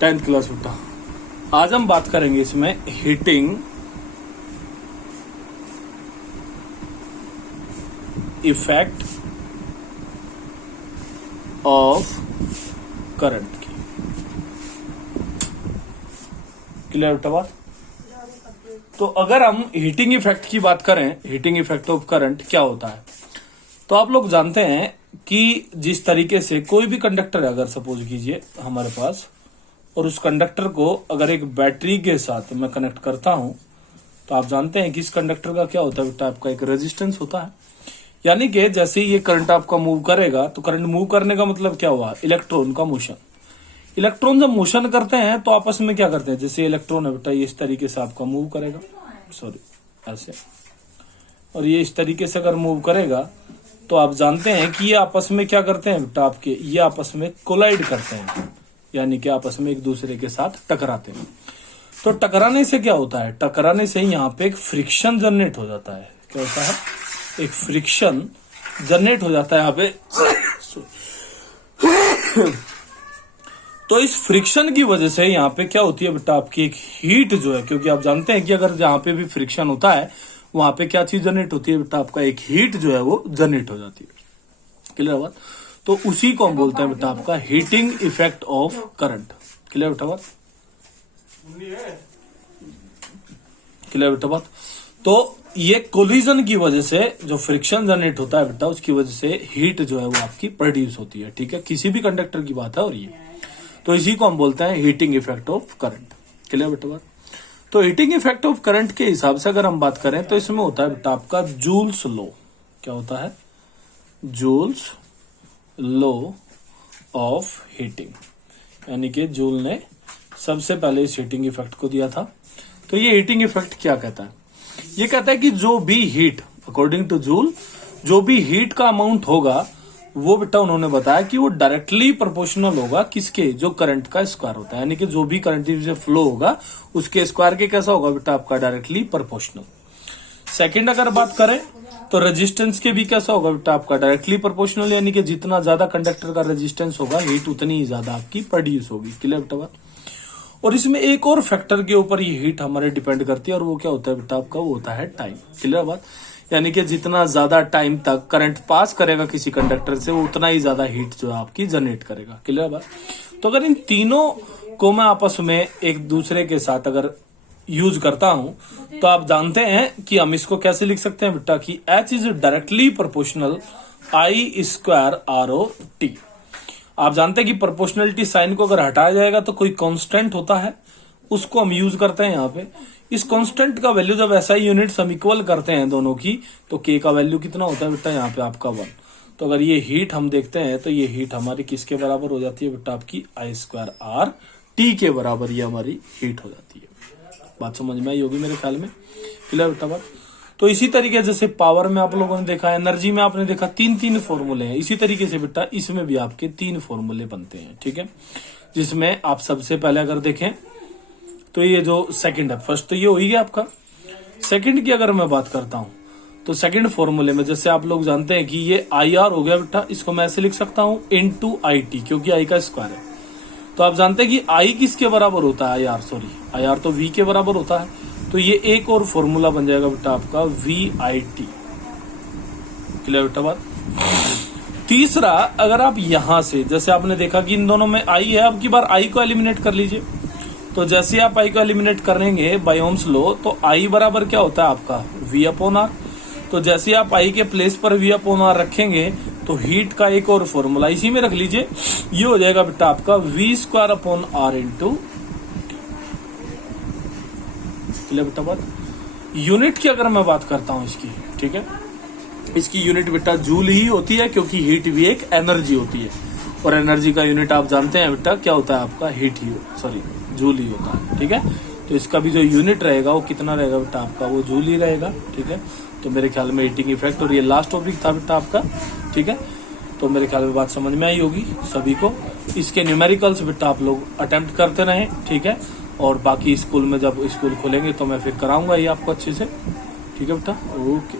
10th class बेटा। आज हम बात करेंगे इसमें हीटिंग इफेक्ट ऑफ करंट की। क्लियर बेटा बात? तो अगर हम हीटिंग इफेक्ट की बात करें, हीटिंग इफेक्ट ऑफ करंट क्या होता है, तो आप लोग जानते हैं कि जिस तरीके से कोई भी कंडक्टर है, अगर सपोज कीजिए हमारे पास, और उस कंडक्टर को अगर एक बैटरी के साथ मैं कनेक्ट करता हूं, तो आप जानते हैं कि इस कंडक्टर का क्या होता है बेटा, आपका एक रेजिस्टेंस होता है। यानी कि जैसे ही ये करंट आपका मूव करेगा, तो करंट मूव करने का मतलब क्या हुआ, इलेक्ट्रॉन का मोशन। इलेक्ट्रॉन जब मोशन करते हैं तो आपस में क्या करते हैं, जैसे इलेक्ट्रॉन है बेटा, ये इस तरीके से आपका मूव करेगा, सॉरी ऐसे, और ये इस तरीके से अगर मूव करेगा तो आप जानते हैं कि ये आपस में क्या करते हैं बेटा, आपके ये आपस में कोलाइड करते हैं, यानी कि आपस में एक दूसरे के साथ टकराते हैं। तो टकराने से क्या होता है, टकराने से यहाँ पे एक फ्रिक्शन जनरेट हो जाता है। क्या होता है, एक फ्रिक्शन जनरेट हो जाता है यहाँ पे। तो इस फ्रिक्शन की वजह से यहाँ पे क्या होती है बेटा, आपकी एक हीट जो है, क्योंकि आप जानते हैं कि अगर जहां पे भी फ्रिक्शन होता है वहां पे क्या चीज जनरेट होती है बेटा, आपका एक हीट जो है वो जनरेट हो जाती है। क्लियर बात? तो उसी को हम बोलते हैं बेटा आपका heating effect of current. Clear बेटा बात? क्लियर बेटा बात? तो ये कोलिजन की वजह से जो फ्रिक्शन जनरेट होता है बेटा, उसकी वजह से हीट जो है वो आपकी प्रोड्यूस होती है। ठीक है, किसी भी कंडक्टर की बात है, और ये तो इसी को हम बोलते हैं heating effect of current. Clear बेटा बात? तो हीटिंग इफेक्ट ऑफ करंट के हिसाब से अगर हम बात करें तो इसमें होता है बेटा आपका जूल्स लॉ। क्या होता है, जूल्स लॉ ऑफ हीटिंग, यानी कि जूल ने सबसे पहले इस हीटिंग इफेक्ट को दिया था। तो ये हीटिंग इफेक्ट क्या कहता है, ये कहता है कि जो भी हीट, अकॉर्डिंग टू जूल, जो भी हीट का अमाउंट होगा वो बेटा उन्होंने बताया कि वो डायरेक्टली प्रोपोर्शनल होगा किसके, जो करंट का स्क्वायर होता है, यानी कि जो भी करंट से फ्लो होगा उसके स्क्वायर के कैसा होगा बेटा, आपका डायरेक्टली प्रोपोर्शनल। सेकंड अगर बात करें तो रेजिस्टेंस के भी कैसा होगा बेटा, आपका डायरेक्टली प्रोपोर्शनल, यानी कि जितना ज्यादा कंडक्टर का रेजिस्टेंस होगा हीट उतनी ही ज्यादा आपकी प्रोड्यूस होगी। क्लियर बेटा बात? और इसमें एक और फैक्टर के ऊपर ये हीट हमारे डिपेंड करती है, और वो क्या होता है बेटा आपका, वो होता है टाइम। क्लियर बात? यानी कि जितना ज्यादा टाइम तक करंट पास करेगा किसी कंडक्टर से, वो उतना ही ज्यादा हीट जो है आपकी जनरेट करेगा। क्लियर बात? तो अगर इन तीनों को मैं आपस में एक दूसरे के साथ अगर यूज करता हूं, तो आप जानते हैं कि हम इसको कैसे लिख सकते हैं बेटा, कि H is directly proportional I square ROT। आप जानते हैं कि प्रोपोर्शनलिटी साइन को अगर हटाया जाएगा तो कोई कांस्टेंट होता है, उसको हम यूज करते हैं यहाँ पे। इस कांस्टेंट का वैल्यू जब ऐसा ही यूनिट्स हम इक्वल करते हैं दोनों की, तो K का वैल्यू कितना होता है बेटा, यहाँ पे आपका 1। तो अगर ये हीट हम देखते हैं तो ये हीट हमारी किसके बराबर हो जाती है बेटा, आपकी I स्क्वायर RT के बराबर ये हमारी हीट हो जाती है। बात समझ में आई होगी मेरे ख्याल में। क्लियर बेटा बात? तो इसी तरीके जैसे पावर में आप लोगों ने देखा, एनर्जी में आपने देखा, तीन फॉर्मूले हैं। इसी तरीके से बेटा इसमें भी आपके 3 फॉर्मूले बनते हैं। ठीक है, जिसमें आप सबसे पहले अगर देखें तो ये जो सेकंड है, फर्स्ट तो ये हो ही गया आपका। सेकंड की अगर मैं बात करता हूं तो सेकंड फॉर्मूले में जैसे आप लोग जानते हैं कि ये IR हो गया बेटा, इसको मैं ऐसे लिख सकता हूं इनटू IT, क्योंकि I का स्क्वायर है। तो आप जानते हैं कि I किसके बराबर होता है, IR तो V के बराबर होता है। तो ये एक और फॉर्मूला बन जाएगा बेटा आपका VIT। क्लियर बेटा बात? तीसरा, अगर आप यहां से जैसे आपने देखा कि इन दोनों में I है, अब की बार I को एलिमिनेट कर लीजिए। तो जैसे आप I को एलिमिनेट करेंगे बाय ओम्स लॉ, तो I बराबर क्या होता है आपका V/R। तो जैसे आप I के प्लेस पर V/R रखेंगे तो हीट का एक और फॉर्मूला इसी में रख लीजिए, ये हो जाएगा बेटा आपका V²/R इंटू। क्लियर बेटा बात? यूनिट की अगर मैं बात करता हूं इसकी, ठीक है, इसकी यूनिट बेटा जूल ही होती है, क्योंकि हीट भी एक एनर्जी होती है, और एनर्जी का यूनिट आप जानते हैं बेटा क्या होता है आपका, हीट ही, सॉरी जूल ही होता है। ठीक है, तो इसका भी जो यूनिट रहेगा वो कितना रहेगा बेटा आपका, वो जूल ही रहेगा। ठीक है, तो मेरे ख्याल में हीटिंग इफेक्ट, और ये लास्ट टॉपिक था बेटा आपका। ठीक है, तो मेरे ख्याल में बात समझ में आई होगी सभी को। इसके न्यूमेरिकल्स बेटा आप लोग अटेम्प्ट करते रहें। ठीक है, और बाकी स्कूल में जब स्कूल खोलेंगे तो मैं फिर कराऊंगा ये आपको अच्छे से। ठीक है बेटा, ओके।